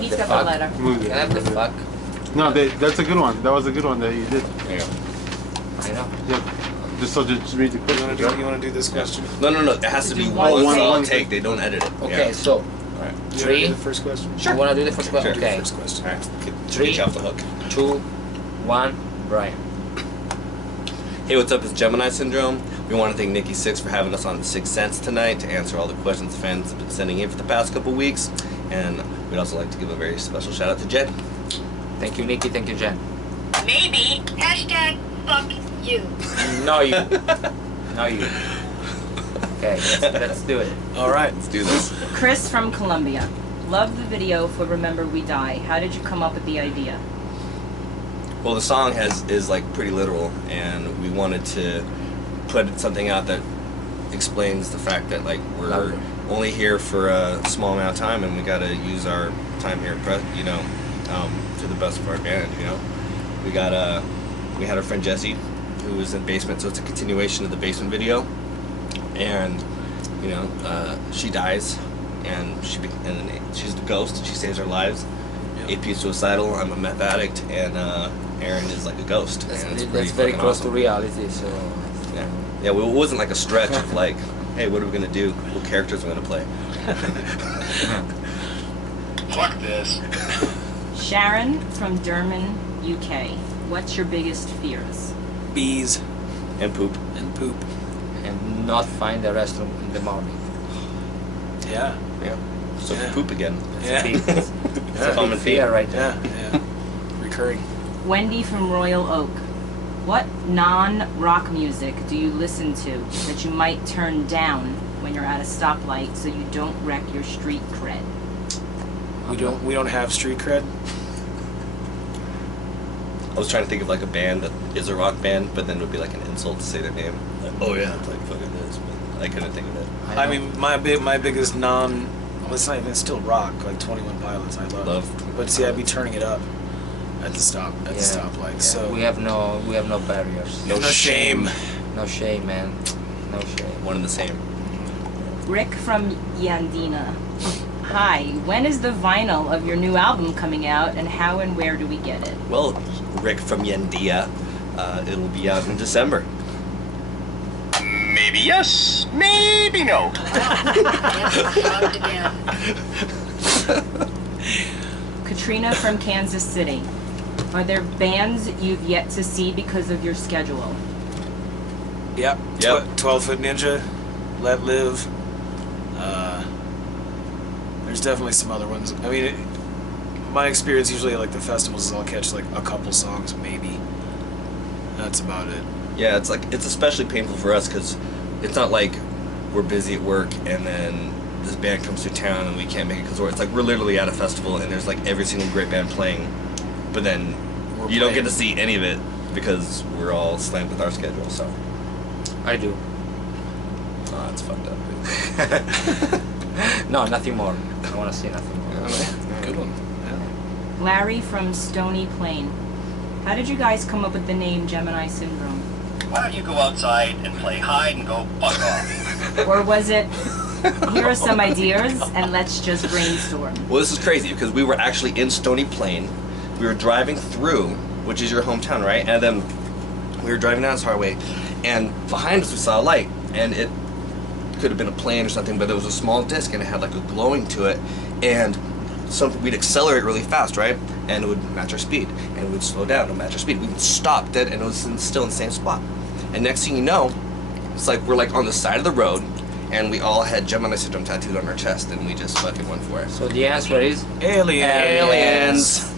He's got the letter. Can I have the fuck? No, that's a good one. That was a good one that you did. There you go. I know. Yeah. Just read the question. You want to do this question? No. It has to be one solid take. They don't edit it. Okay, so. All right. You want to do the first question? Sure. You want to do the first question? Sure. Okay. First question. All right. 3, Get you off the hook. 2, 1, Brian. Hey, what's up? It's Gemini Syndrome. We want to thank Nikki Sixx for having us on the Sixth Sense tonight to answer all the questions fans have been sending in for the past couple weeks. And we'd also like to give a very special shout out to Jen. Thank you, Nikki. Thank you, Jen. Maybe hashtag fuck you. No, you. No, you. Okay, let's do it. All right. Let's do this. Chris from Columbia. Love the video for Remember We Die. How did you come up with the idea? Well, the song is like pretty literal, and we wanted to put something out that explains the fact that like we're only here for a small amount of time, and we got to use our time here, to the best of our advantage. We had our friend Jessie, who was in Basement, so it's a continuation of the Basement video, and she dies, and she's the ghost, and she saves our lives. Yep. AP is suicidal. I'm a meth addict, and Aaron is like a ghost. That's very close to reality. So yeah. Well, it wasn't like a stretch of like, hey, what are we gonna do? What characters are we gonna play? Fuck this. Sharon from Durham, UK. What's your biggest fears? Bees And poop. and poop. and not find the restroom in the morning. Yeah. Yeah. So Yeah. poop again. Yeah. It's a common Fear theme. right there. Yeah. Recurring. Wendy from Royal Oak. What non-rock music do you listen to that you might turn down when you're at a stoplight so you don't wreck your street cred? We don't have street cred. I was trying to think of like a band that is a rock band, but then it would be like an insult to say their name. Like, oh yeah, it's like fucking this, but I couldn't think of it. I mean, my biggest well, it's not even, it's still rock, like 21 Pilots. I love. But see, I'd be turning it up at the stoplight. Yeah. So we have no barriers. no shame. No shame, man. No shame. One and the same. Rick from Yandina. Hi, when is the vinyl of your new album coming out, and how and where do we get it? Well, Rick from Yendia, it'll be out in December. Maybe yes, maybe no. Fucked again. Katrina from Kansas City. Are there bands you've yet to see because of your schedule? Yep. 12-Foot Ninja, Let Live. There's definitely some other ones. I mean, my experience usually at like the festivals is I'll catch like a couple songs, maybe. That's about it. Yeah, it's especially painful for us because it's not like we're busy at work and then this band comes to town and we can't make it because it's like we're literally at a festival and there's like every single great band playing, but then you don't get to see any of it because we're all slammed with our schedule. So I do. oh, that's fucked up. No, nothing more. I want to see nothing more. Good one. Yeah. Larry from Stony Plain. How did you guys come up with the name Gemini Syndrome? Why don't you go outside and play hide and go fuck off? Or was it, here are some ideas and let's just brainstorm? Well, this is crazy because we were actually in Stony Plain. We were driving through, which is your hometown, right? And then we were driving down this highway, and behind us we saw a light, and it could have been a plane or something, but there was a small disc and it had like a glowing to it, and we'd accelerate really fast, right? And it would match our speed, and we'd slow down to match our speed. We would stop dead, and it was still in the same spot. And next thing you know, it's like we're like on the side of the road, and we all had Gemini Syndrome tattooed on our chest, and we just fucking went for it. So the answer is Aliens.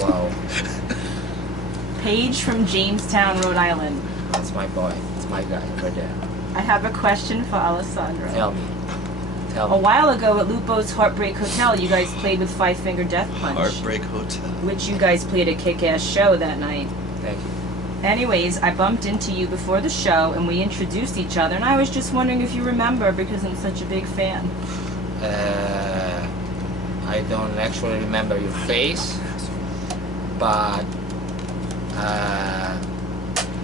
wow. Paige from Jamestown, Rhode Island. That's my boy. It's my guy right there. I have a question for Alessandro. Tell me. A while ago at Lupo's Heartbreak Hotel, you guys played with Five Finger Death Punch. Heartbreak Hotel. Which you guys played a kick-ass show that night. Thank you. Anyways, I bumped into you before the show and we introduced each other, and I was just wondering if you remember because I'm such a big fan. I don't actually remember your face, but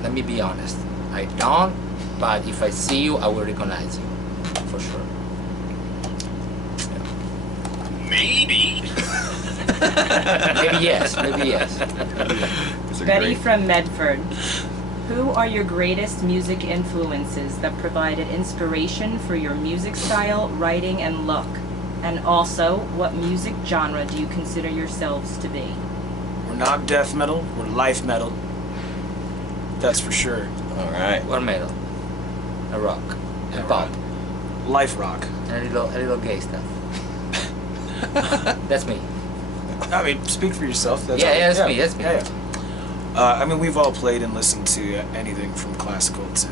let me be honest. I don't, but if I see you, I will recognize you, for sure. Maybe. Maybe yes. Maybe yes. These are Betty great. from Medford. Who are your greatest music influences that provided inspiration for your music style, writing, and look? And also, what music genre do you consider yourselves to be? We're not death metal. We're life metal. That's for sure. All right. One metal. A rock. A Yeah, pop. Life rock. And a little gay stuff. That's me. I mean, speak for yourself. That's Yeah, that's me. That's me. Yeah. I mean, we've all played and listened to anything from classical to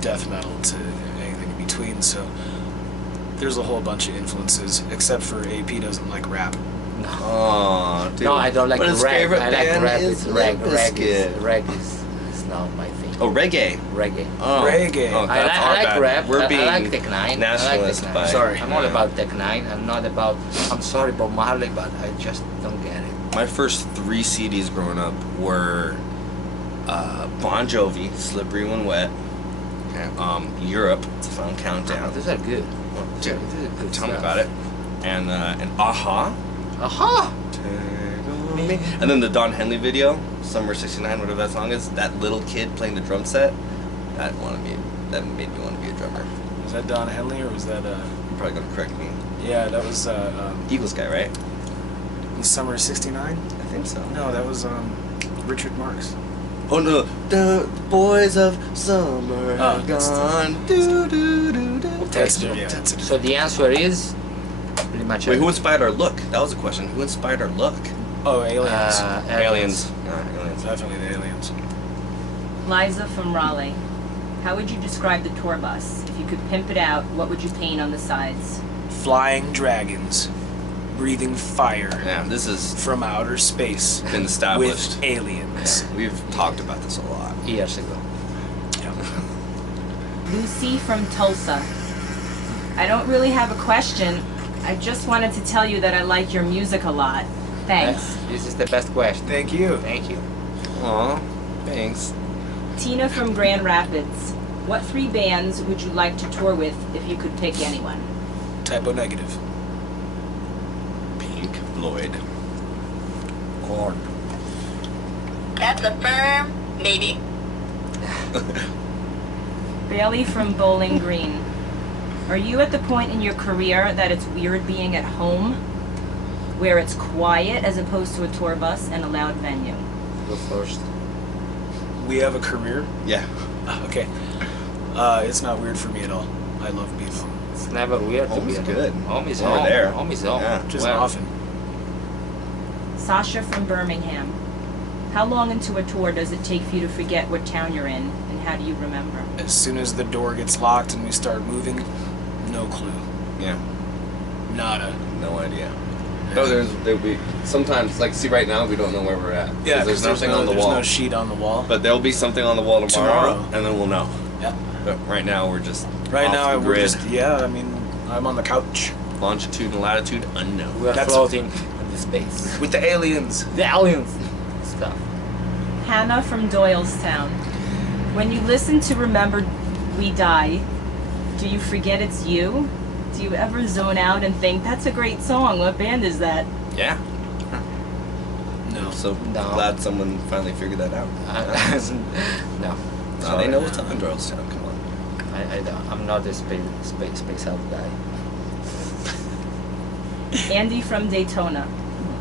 death metal to anything in between. So there's a whole bunch of influences, except for AP doesn't like rap. Oh, dude. No, I don't like But his rap. favorite I like band rap. is It's rag. Limp Rag Bizkit. is not my thing. Oh, reggae. Reggae. Oh. Reggae. Oh, I that's our like bad. rap. We're being I like Tech Nine. nationalist by. Sorry. I'm all about Tech Nine. I'm not about. I'm sorry, Bob Marley, but I just don't get it. My first 3 CDs growing up were Bon Jovi, Slippery When Wet, Europe, It's a Final Countdown. These are good. Dude, These are good tell me stuff. about it. And Aha. Aha! And then the Don Henley video, Summer '69, whatever that song is. That little kid playing the drum set. That made me want to be a drummer. Was that Don Henley or was that? You're probably gonna correct me. Yeah, that was Eagles guy, right? Summer '69. I think so. No, that was Richard Marx. Oh no, the boys of summer Oh, have that's gone. Do, do, do, do. That's different. That's So the answer is pretty much. Wait, who inspired our look? That was a question. Who inspired our look? Oh, aliens. Aliens. Definitely the aliens. Liza from Raleigh. How would you describe the tour bus? If you could pimp it out, what would you paint on the sides? Flying dragons, breathing fire Yeah, this has from outer space been established. with aliens. We've talked about this a lot. Years ago. Yeah. Lucy from Tulsa. I don't really have a question. I just wanted to tell you that I like your music a lot. Thanks. This is the best question. Thank you. Thank you. Aw, thanks. Tina from Grand Rapids. What 3 bands would you like to tour with if you could pick anyone? Typo negative. Pink Floyd. Corn. That's a firm maybe. Bailey from Bowling Green. Are you at the point in your career that it's weird being at home, where it's quiet as opposed to a tour bus and a loud venue? Go first. We have a career. Yeah. Okay. It's not weird for me at all. I love being home. It's never weird to Home be is at good. Home is We're home. there. Home is home. Yeah. Just Well, often. Sasha from Birmingham. How long into a tour does it take for you to forget what town you're in, and how do you remember? As soon as the door gets locked and we start moving, no clue. Yeah. Nada. No idea. No, there'll be sometimes, like, see, right now we don't know where we're at. 'Cause Yeah, there's nothing on the there's wall. no sheet on the wall. But there'll be something on the wall tomorrow, Tomorrow. and then we'll know. Yeah. But right now we're just Right off now the we're grid. just I mean, I'm on the couch Longitude and latitude unknown. We are That's- floating in the space. with the aliens. The aliens stuff. Hannah from Doylestown. When you listen to Remember We Die, do you forget it's you? Do you ever zone out and think, that's a great song, what band is that? Yeah. No. So No. glad someone finally figured that out. No. Now they know what's up in Doylestown. Come on. I'm not a space out guy. Andy from Daytona.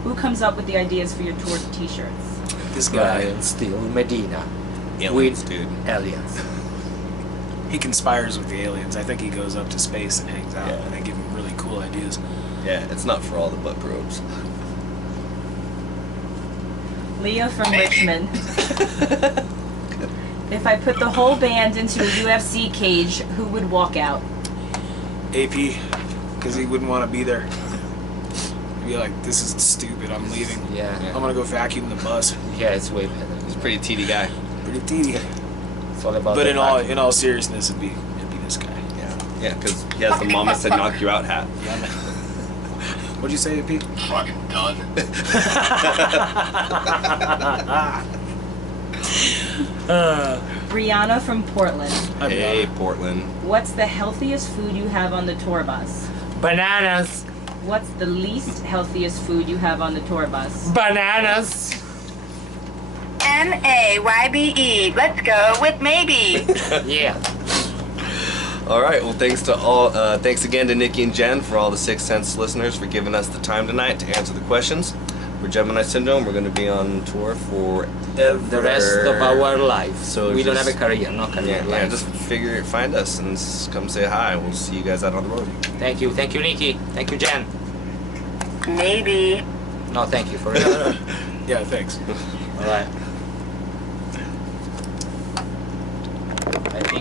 Who comes up with the ideas for your tour t-shirts? This guy, Brian Steele Medina. Aliens, With dude. aliens. he conspires with the aliens. I think he goes up to space and hangs out, Yeah. and they give him really cool ideas. Yeah, it's not for all the butt probes. Leah from Richmond. If I put the whole band into a UFC cage, who would walk out? AP, because he wouldn't want to be there. He'd be like, this is stupid, I'm leaving. Yeah. I'm gonna go vacuum the bus. Yeah, it's way better. He's a pretty teedy guy. Pretty teeny. It's all about But the in all seriousness, it'd be this guy. Yeah. Yeah, because he has the mama said knock you out hat. Yeah, man. What'd you say, AP? Fucking done. Brianna from Portland. Hey, Portland. What's the healthiest food you have on the tour bus? Bananas. What's the least healthiest food you have on the tour bus? Bananas. MAYBE. Let's go with maybe. Yeah. All right. Well, thanks again to Nikki and Jen for all the Sixth Sense listeners for giving us the time tonight to answer the questions. We're Gemini Syndrome. We're going to be on tour for The rest of our life. So we don't just- have a career, no career. Yeah, life. just find us and come say hi. We'll see you guys out on the road. Thank you, Nikki. Thank you, Jen. Maybe. No, thank you for real. Yeah, thanks. All right. I think